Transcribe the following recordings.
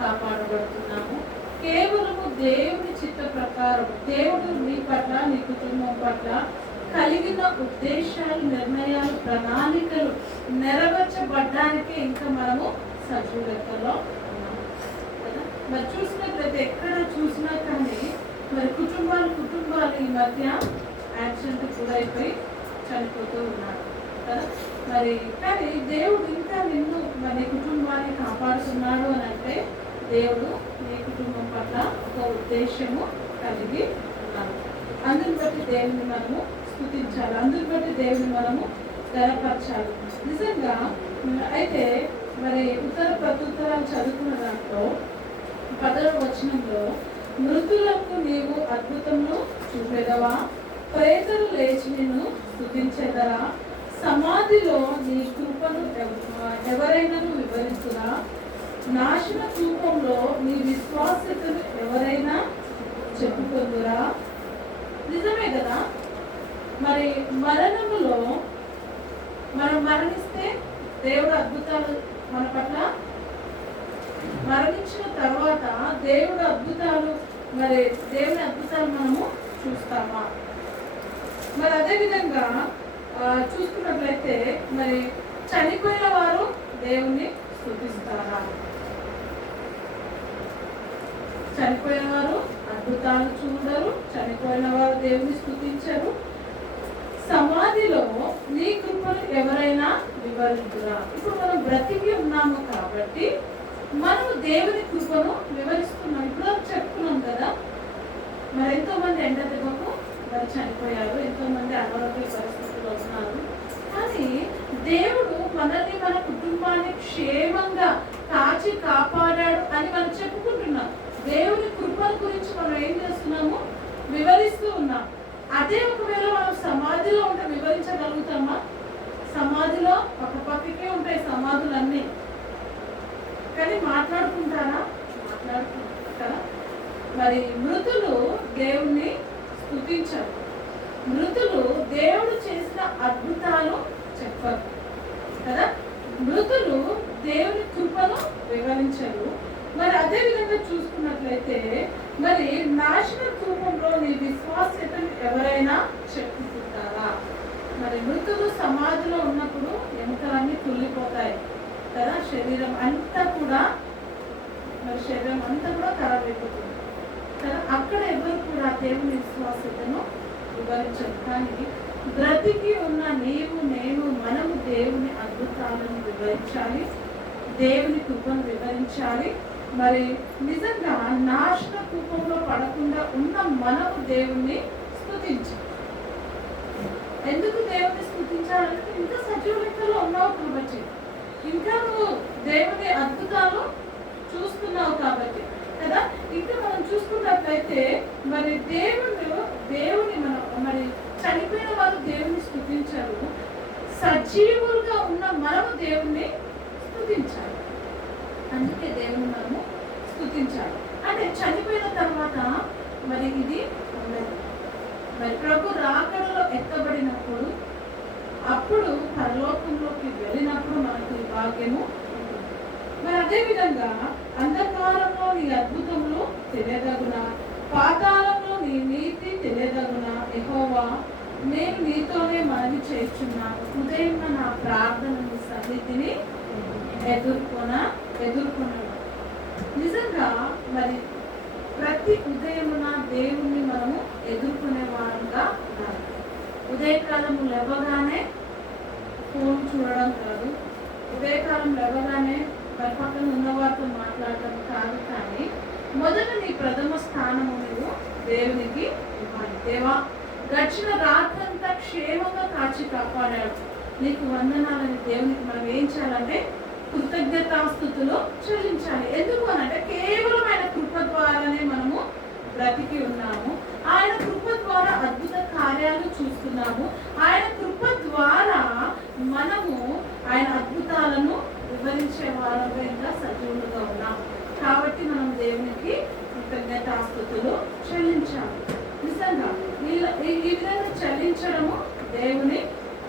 కాపాడబడుతున్నాము. కేవలము దేవుని చిత్త ప్రకారం దేవుడు నీ పట్ల, నీ కుటుంబం పట్ల కలిగిన ఉద్దేశాలు, నిర్ణయాలు, ప్రణాళికలు నెరవేర్చబడ్డానికే ఇంకా మనము సజీవతలో ఉన్నాము కదా. మరి చూసినట్లయితే ఎక్కడ చూసినా కానీ మరి కుటుంబాలు ఈ మధ్య యాక్సిడెంట్ గురైపోయి చనిపోతూ ఉన్నారు కదా. మరి కానీ దేవుడు ఇంకా నిన్ను మరి కుటుంబాన్ని కాపాడుతున్నాడు అని అంటే దేవుడు నీ కుటుంబం పట్ల ఒక ఉద్దేశము కలిగి ఉన్నాడు. అందుని బట్టి దేవుని మనము స్తుతించాలి, అందుని బట్టి దేవుని మనము ఘనపరచాలి. నిజంగా అయితే మరి ఉత్తర ప్రత్యుత్తరాలు చదువుకున్న దాంట్లో 10వ వచనంలో మృతులకు నీవు అద్భుతమును చూపెదవా, ప్రేతలు లేచి నిన్ను స్తుతించెదరా, సమాధిలో నీ కృపను ఎవరైనా వివరించురా, నాశన రూపంలో నీ విశ్వాసతను ఎవరైనా చెప్పుకుందురా. నిజమే కదా. మరి మరణములో మనం మరణిస్తే దేవుడు అద్భుతాలు మన పట్ల, మరణించిన తర్వాత దేవుడు అద్భుతాలు, మరి దేవుని అద్భుతాలు మనము చూస్తామా? మరి అదేవిధంగా చూసుకున్నట్లయితే మరి చనిపోయిన వారు దేవుణ్ణి స్తుతిస్తారా? చనిపోయిన వారు అద్భుతాలు చూడరు, చనిపోయిన వారు దేవుని స్తుతించరు. సమాధిలో నీ కృపను ఎవరైనా వివరించురా. ఇప్పుడు మనం బ్రతికి ఉన్నాము కాబట్టి మనము దేవుని కృపను వివరిస్తున్నాం. ఇప్పుడు చెప్పుకున్నాం కదా. మరి ఎంతో మంది ఎండ దెబ్బకు మరి చనిపోయారు, ఎంతో మంది అనారోగ్య పరిస్థితుల్లో ఉన్నారు. కానీ దేవుడు మనల్ని, మన కుటుంబాన్ని క్షేమంగా కాచి కాపాడాడు అని మనం చెప్పుకుంటున్నాం. దేవుని కృపల గురించి మనం ఏం చేస్తున్నాము? వివరిస్తూ ఉన్నాం. అదే ఒకవేళ మనం సమాధిలో ఉంటే వివరించగలుగుతామా? సమాధిలో పక్కకే ఉంటాయి సమాధులన్నీ, కానీ మాట్లాడుకుంటారా? మాట్లాడుకుంటారు కదా. మరి మృతులు దేవుణ్ణి స్తుతించరు, మృతులు దేవుడు చేసిన అద్భుతాలు చెప్పరు కదా. మృతులు దేవుని కృపను వివరించరు. మరి అదే విధంగా చూసుకున్నట్లయితే మరి నాశన రూపంలో నీ విశ్వాస్యతను ఎవరైనా చెప్పుకుంటారా? మరి మృతులు సమాధిలో ఉన్నప్పుడు ఎముకలన్నీ కుళ్ళిపోతాయి కదా, శరీరం అంతా కూడా ఖరాబ్ అయిపోతుంది కదా. అక్కడ ఎవరు కూడా దేవుని విశ్వాసతను వివరించరు. కానీ బ్రతికి ఉన్న నీవు, నేను, మనము దేవుని అద్భుతాలను వివరించాలి, దేవుని కృపను వివరించాలి. మరి నిజంగా నాశన కూపంలో పడకుండా ఉన్న మనము దేవుణ్ణి స్తుతించాలి. ఎందుకు దేవుణ్ణి స్తుతించాలంటే ఇంకా సజీవ లెక్కలో ఉన్నావు కాబట్టి, ఇంకా నువ్వు దేవుని అద్భుతాలు చూస్తున్నావు కాబట్టి కదా. ఇంకా మనం చూసుకున్నట్లయితే మరి దేవుని మరి చనిపోయిన వారు దేవుని స్తుతించారు, సజీవులుగా ఉన్న మనము దేవుణ్ణి స్తుతించాలి. అందుకే దేవుని మనము స్తుతించాలి. అంటే చనిపోయిన తర్వాత మరి ఇది ఉండదు. మరి ప్రభు రాకడలో ఎత్తబడినప్పుడు, అప్పుడు పరలోకంలోకి వెళ్ళినప్పుడు మనకు ఈ భాగ్యము ఉంటుంది. మరి అదేవిధంగా అంధకారంలో నీ అద్భుతములు తెలియదగునా, పాతాళంలో నీ నీతి తెలియదగునా. యెహోవా, నేను నీతోనే మనవి చేయుచున్నాను, ఉదయం నా ప్రార్థనని సన్నిధిని ఎదుర్కొన్నాడు. నిజంగా మరి ప్రతి ఉదయమున దేవుణ్ణి మనము ఎదుర్కొనే వారంగా ఉండాలి. ఉదయకాలము లేవగానే ఫోన్ చూడడం కాదు, ఉదయకాలం లేవగానే మరి పక్కన ఉన్నవారితో మాట్లాడటం కాదు. కానీ మొదట నీ ప్రథమ స్థానము నువ్వు దేవునికి ఇవ్వాలి. దేవా, గడిచిన రాత్రంతా క్షేమంగా కాచి కాపాడాడు, నీకు వందనాలని దేవునికి మనం ఏం చేయాలంటే కృతజ్ఞతాస్తుతులు చెల్లించాలి. ఎందుకు అనంటే కేవలం ఆయన కృప ద్వారానే మనము బ్రతికి ఉన్నాము. ఆయన కృప ద్వారా అద్భుత కార్యాలు చూస్తున్నాము. ఆయన కృప ద్వారా మనము ఆయన అద్భుతాలను వివరించే వారంగా ఇంకా సజీవులుగా ఉన్నాము. కాబట్టి మనం దేవునికి కృతజ్ఞతాస్తుతులు చెల్లించాలి. నిజంగా ఈ విధంగా చెల్లించడము దేవుని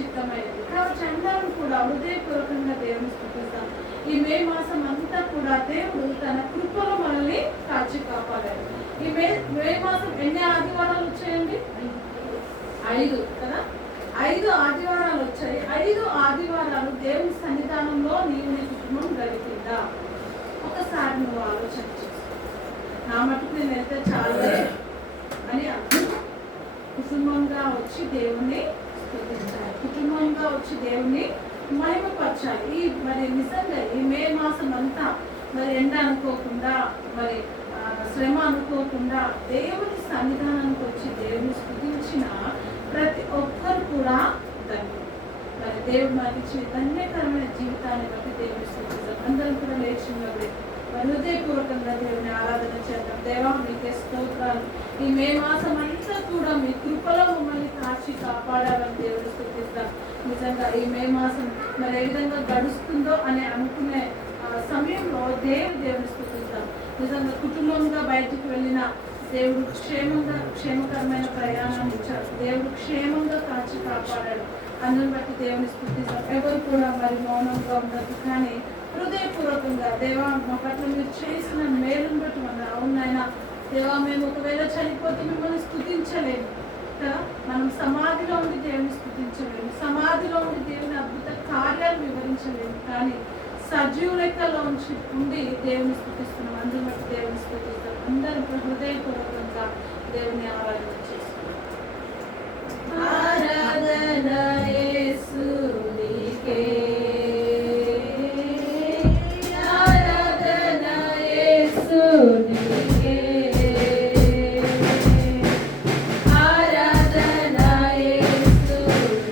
చిత్తమైనది. కాబట్టి అందరం కూడా హృదయపూర్వకంగా దేవుని స్తుతిస్తాం. ఈ మే మాసం అంతా కూడా దేవుడు తన కృపలో మనల్ని కాచి కాపాడాడు. ఈ మే మాసం ఎన్ని ఆదివారాలు వచ్చాయండి? 5 కదా. 5 ఆదివారాలు వచ్చాయి. 5 ఆదివారాలు దేవుని సన్నిధానంలో నీవు నీ కుటుంబం గడిపిందా? ఒకసారి నువ్వు ఆలోచన చేసుకో. నా మటుకు నేను వెళ్తే చాలే అని అనుకున్నాను. కుటుంబంగా వచ్చి దేవుణ్ణి స్తుతించాలి, కుటుంబంగా వచ్చి దేవుణ్ణి మహిమపరచాలి. మరి నిజంగా ఈ మే మాసం అంతా మరి ఎండ అనుకోకుండా, మరి శ్రమ అనుకోకుండా దేవుని సన్నిధానానికి వచ్చి దేవుని స్తుతించిన ప్రతి ఒక్కరు కూడా ధన్యులు. మరి దేవుడు మనకి ఇచ్చిన ధన్యకరమైన జీవితాన్ని బట్టి దేవుని స్తుతిస్తాం. అందరం కూడా లేచి మరి హృదయపూర్వకంగా దేవుని ఆరాధన చేద్దాం. దేవా మీకే స్తోత్రాలు. ఈ మే మాసం అంతా కూడా మీ కృపలో మమ్మల్ని కాచి కాపాడాలని దేవుడు స్తుతిస్తాం. నిజంగా ఈ మే మాసం మరి ఏ విధంగా గడుస్తుందో అని అనుకునే సమయంలో దేవుని స్తుతిస్తాం. నిజంగా కుటుంబంగా బయటికి వెళ్ళిన దేవుడు క్షేమకరమైన ప్రయాణాన్ని ఇచ్చాడు. దేవుడు క్షేమంగా కాచి కాపాడాడు. అందుని బట్టి దేవుని స్తుతిస్తాం. ఎవరు కూడా మరి మౌనంగా ఉండదు, కానీ హృదయపూర్వకంగా దేవా మా పట్ల మీరు చేసిన మేలును బట్టి మన అవునైనా దేవా మేము ఒకవేళ చనిపోతే మిమ్మల్ని స్తుతించలేము కదా. మనం సమాధిలో ఉండి దేవుని స్తుతించలేము, సమాధిలో ఉండి దేవుని అద్భుత కార్యాలు వివరించలేము, కానీ సజీవ లెక్కలో ఉండి దేవుని స్తుతిస్తున్నాం. అందుని బట్టి దేవుని స్తుతిస్తాం. అందరూ హృదయపూర్వకంగా దేవుని ఆరాధన చేస్తున్నాం. ఆరాధన యేసునికే, ఆరాధన యేసునికే, ఆరాధన యేసునికే.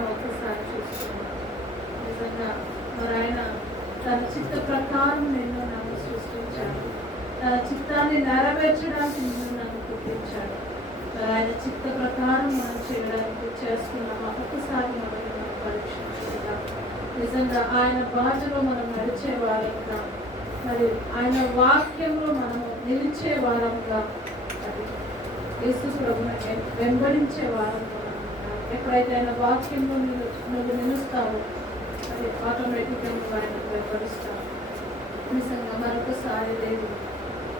మనం ఒక్కసారి చూసుకున్నాం. నిజంగా మరి ఆయన తన చిత్త ప్రకారం నిన్ను నన్ను సృష్టించాడు. తన చిత్తాన్ని నెరవేర్చడానికి నిన్ను నన్ను పుట్టించాడు. మరి ఆయన చిత్త ప్రకారం మనం చేయడానికి చేస్తున్నాం. ఒక్కసారి మనల్ని మనం పరీక్షించుకుంటాం. నిజంగా ఆయన బాటలో మనం నడిచే వారంగా, మరి ఆయన వాక్యంలో మనము నిలిచే వారంగా, మరి యేసు ప్రభువుని వెంబడించే వారంగా ఎక్కడైతే ఆయన వాక్యంలో నువ్వు నిలుస్తావో అది ఆటోమేటిక్గా నువ్వు ఆయనకు వెంబడిస్తావు. నిజంగా మరొకసారి దేవుడు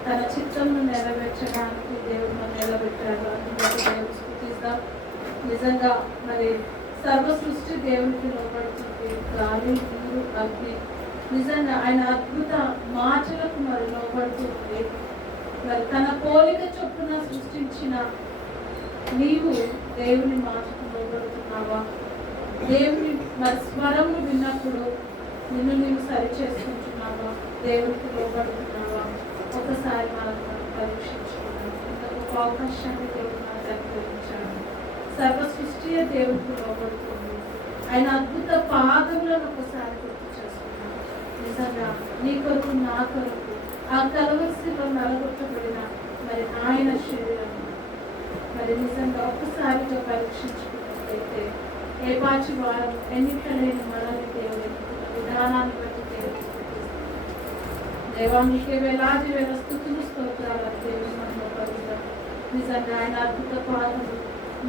తన చిత్తంను నెరవేర్చడానికి దేవుడు మనం నిలబెట్టాడు. అందుబాటు దేవుడు స్తుతిస్తాం. నిజంగా మరి సర్వ సృష్టి దేవునికి లోపడుతుంది. గాలి, నీరు, అగ్ని నిజంగా ఆయన అద్భుత మాటలకు మరి లోపడుతుంది. మరి తన పోలిక చొప్పున సృష్టించిన నీవు దేవుని మాటకు లోబడుతున్నావా? దేవుని మరి స్వరము విన్నప్పుడు నిన్ను నీవు సరి చేసుకుంటున్నావా? దేవునికి లోబడుతున్నావా? ఒకసారి మనం పరీక్షించుకున్నాం. ఇంత గొప్ప అవకాశాన్ని దేవుడు మనకు అనుగ్రహించాడు. సర్వ సృష్టి దేవునికి లోబడుతుంది. ఆయన అద్భుత పాదములను ఒకసారి గుర్తు చేసుకున్నాం. నిజంగా నీ కొరకు నా కొరకు ఆ కలవరిశిలో నలగొట్టబడిన మరి ఆయన శరీరం మరి నిజంగా ఒక్కసారిగా పరీక్షించుకున్నట్లయితే ఏ పాచి వారం ఎన్నిక లేని మనల్ని దేవుడు విధానాన్ని బట్టి దేవుడు దేవానికి వేలాది వేల స్తుతులు స్తోత్రాలు దేవుడు మనలో పలుకుతాం. నిజంగా ఆయన అద్భుత పాదము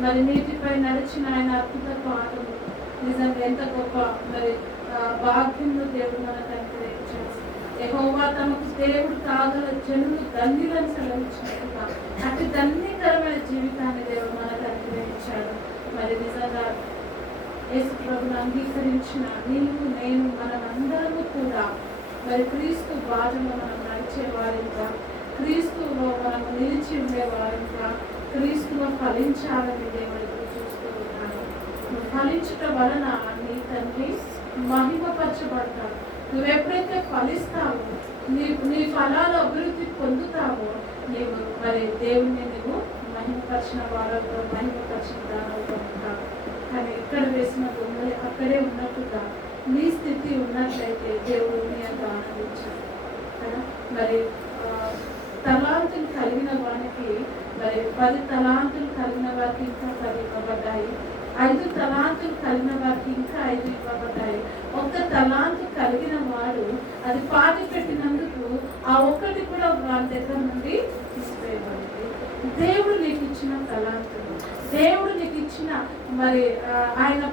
మరి నీటిపై నడిచిన ఆయన అద్భుత పాదము నిజంగా ఎంత గొప్ప మరి భాగ్యంలో దేవుడు మనకు అనుగ్రహించాడు. యెహోవా తమకు దేవుడు కాగల జనులు ధన్యులను సెలవిచ్చినట్టుగా అతి ధన్యకరమైన జీవితాన్ని దేవుడు మనకు అనుగ్రహించాడు. మరి నిజంగా యేసు ప్రభువును అంగీకరించిన నీవు నేను మనమందరము కూడా మరి క్రీస్తు బాటలో మనం నడిచే వారిగా, క్రీస్తులో మనం నిలిచి ఉండే వారిగా, క్రీస్తులో ఫలించాలని దేవుడు చూస్తూ ఉన్నాను. నువ్వు ఫలించట వలన నీ తండ్రి మహిమపరచబడతావు. నువ్వు ఎప్పుడైతే ఫలిస్తావో నీ ఫలాలు అభివృద్ధి పొందుతావో నీవు మరి దేవుణ్ణి నువ్వు మహిమపరిచిన వారంలో మహిమపరిచిన దానిలో ఉంటావు. కానీ ఎక్కడ వేసిన బొమ్మలు అక్కడే ఉన్నట్టుగా నీ స్థితి ఉన్నట్లయితే దేవుడు నీ అంత ఆనందించాడు కదా. మరి తలాంతులు కలిగిన వారికి మరి 10 తలాంతులు కలిగిన వారికి ఇంకా 10 ఇవ్వబడ్డాయి. 5 తలాంతులు కలిగిన వారికి ఇంకా 5 ఇవ్వబడ్డాయి. 1 తలాంతు కలిగిన వాడు అది పాతి పెట్టినందుకు ఆ ఒక్కటి కూడా వాళ్ళ దగ్గర నుండి తీసివేయబడింది. దేవుడు నీకు ఇచ్చిన తలాంతులు, దేవుడు నీకు ఇచ్చిన మరి ఆయన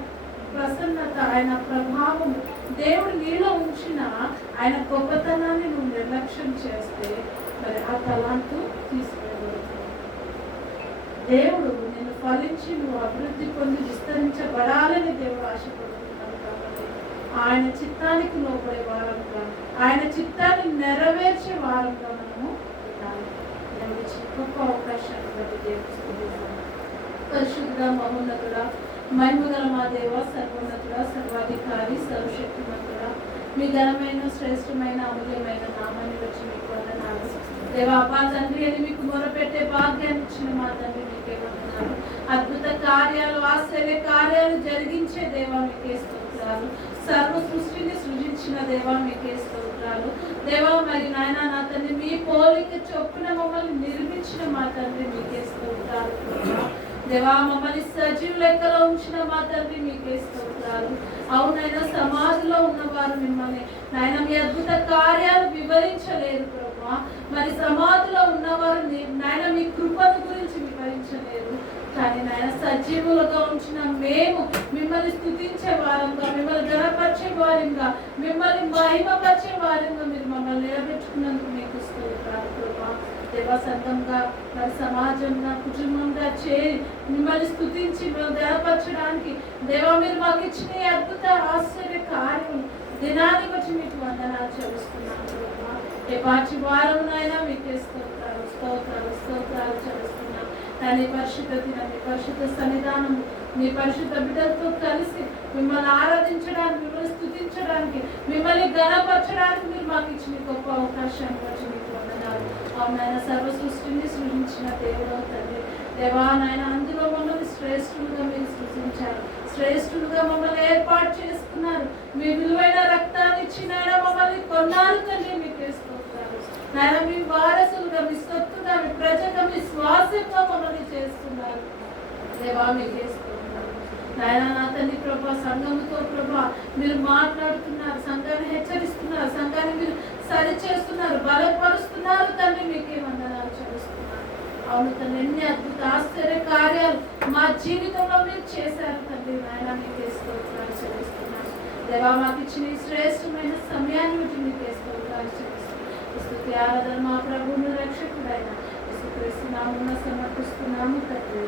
ప్రసన్నత, ఆయన ప్రభావం, దేవుడు నీలో ఉంచిన ఆయన గొప్పతనాన్ని నువ్వు నిర్లక్ష్యం చేస్తే మరి ఆ తలాంతు తీసివేయబడుతుంది. దేవుడు నిన్ను ఫలించి నువ్వు అభివృద్ధి పొంది విస్తరించబడాలని దేవుడు ఆశపడుతున్నాడు. కాబట్టి ఆయన చిత్తానికి లోపడే వారంగా, ఆయన చిత్తాన్ని నెరవేర్చే వారంగా మనము ఉండాలి. దేవుడి గొప్ప అవకాశాన్ని బట్టి దేవుడు పరిశుద్ధ మహోన్నతుడ మహిమగల మా దేవ, సర్వోన్నతుడ, సర్వాధికారి, సర్వశక్తిమంతుడ, మీ ఘనమైన శ్రేష్టమైన అమూల్యమైన నామాన్ని వచ్చి మీకు వందనాలు. దేవా మా తండ్రి అని మీకు మొరపెట్టే భాగ్యాన్ని ఇచ్చిన మా తండ్రి మీకే వందనాలు. అద్భుత కార్యాలు, ఆశ్చర్య కార్యాలు జరిగించే దేవా మీకే స్తోత్రాలు. సర్వ సృష్టిని సృజించిన దేవా మీకే స్తోత్రాలు. దేవా మరి నాయన నా తండ్రి మీ పోలిక చొప్పున మమ్మల్ని నిర్మించిన మా తండ్రి మీకే స్తోత్రాలు. దేవా మమ్మల్ని సజీవ లెక్కలో ఉంచిన మా తండ్రి మీకే స్తోత్రాలు. అవునైనా సమాధిలో ఉన్నవారు మిమ్మల్ని నాయన మీ అద్భుత కార్యాలు వివరించలేదు ప్రభా. మరి సమాధిలో ఉన్నవారు నాయన మీ కృపను గురించి వివరించలేదు. కానీ నాయన సజీవులుగా ఉంచిన మేము మిమ్మల్ని స్తుతించే వారంగా, మిమ్మల్ని గణపరిచే వారంగా, మిమ్మల్ని మహిమపరిచే వారంగా మీరు మమ్మల్ని నిలబెట్టుకున్నందుకు మీకు స్తోత్రాలు ప్రభా. దేవా సంఘంగా మరి సమాజంగా కుటుంబంగా చేరి మిమ్మల్ని స్తుతించి గణపరచడానికి దేవా మీరు మాకు ఇచ్చిన ఈ అద్భుత ఆశ్చర్య కార్యం దినాన్ని బట్టి మీకు వందనాలు చెల్లిస్తున్నాను ప్రభా. ఏ పాటి వారంనైనా మీకే స్తోత్రాలు స్తోత్రాలు స్తోత్రాలు చెల్లిస్తున్నాం. నీ పరిశుద్ధ దినం, మీ పరిశుద్ధ సన్నిధానం, మీ పరిశుద్ధ బిడ్డలతో కలిసి మిమ్మల్ని ఆరాధించడానికి, మిమ్మల్ని స్తుతించడానికి, మిమ్మల్ని గణపరచడానికి మీరు మాకు ఇచ్చిన గొప్ప అవకాశాన్ని బట్టి మీకు వందనాలు. ఆయన సర్వ సృష్టిని సృజించిన దేవుడు తండ్రి దేవా నాయన అందులో మమ్మల్ని శ్రేష్ఠులుగా మీరు సృజించారు. శ్రేష్ఠులుగా మమ్మల్ని ఏర్పాటు చేసుకున్నారు. మీ విలువైన రక్తాన్ని ఇచ్చి నాయన మమ్మల్ని కొన్నారు తండ్రి. మీకు స్తోత్రాలు నాయన. మీ వారసులుగా, మీ సొత్తుగా, మీ ప్రజగా, మీ శ్వాసంగా మమ్మల్ని చేస్తున్నారు దేవా. మీకు స్తోత్రాలు నాయన. నా తండ్రి ప్రభా, సంఘముతో ప్రభా మీరు మాట్లాడుతున్నారు, సంఘాన్ని హెచ్చరిస్తున్నారు, సంఘాన్ని మీరు సరి చేస్తున్నారు, బలపరుస్తున్నారు తండ్రి. మీకే వందనాలు చెల్లిస్తున్నారు. అవును తండ్రి, ఎన్ని అద్భుత ఆశ్చర్య కార్యాలు మా జీవితంలో మీరు చేశారు తండ్రి. నాయన మీకే స్తోత్రాలు చెల్లిస్తున్నాను దేవా. మాకు ఇచ్చిన ఈ శ్రేష్టమైన సమయాన్ని బట్టి మీకే స్తోత్రాలు చెల్లిస్తున్నాను. స్తుతి ఆరాధన మా ప్రభువును రక్షకుడైన యేసుక్రీస్తు నామమున సమర్పిస్తున్నాము తండ్రి.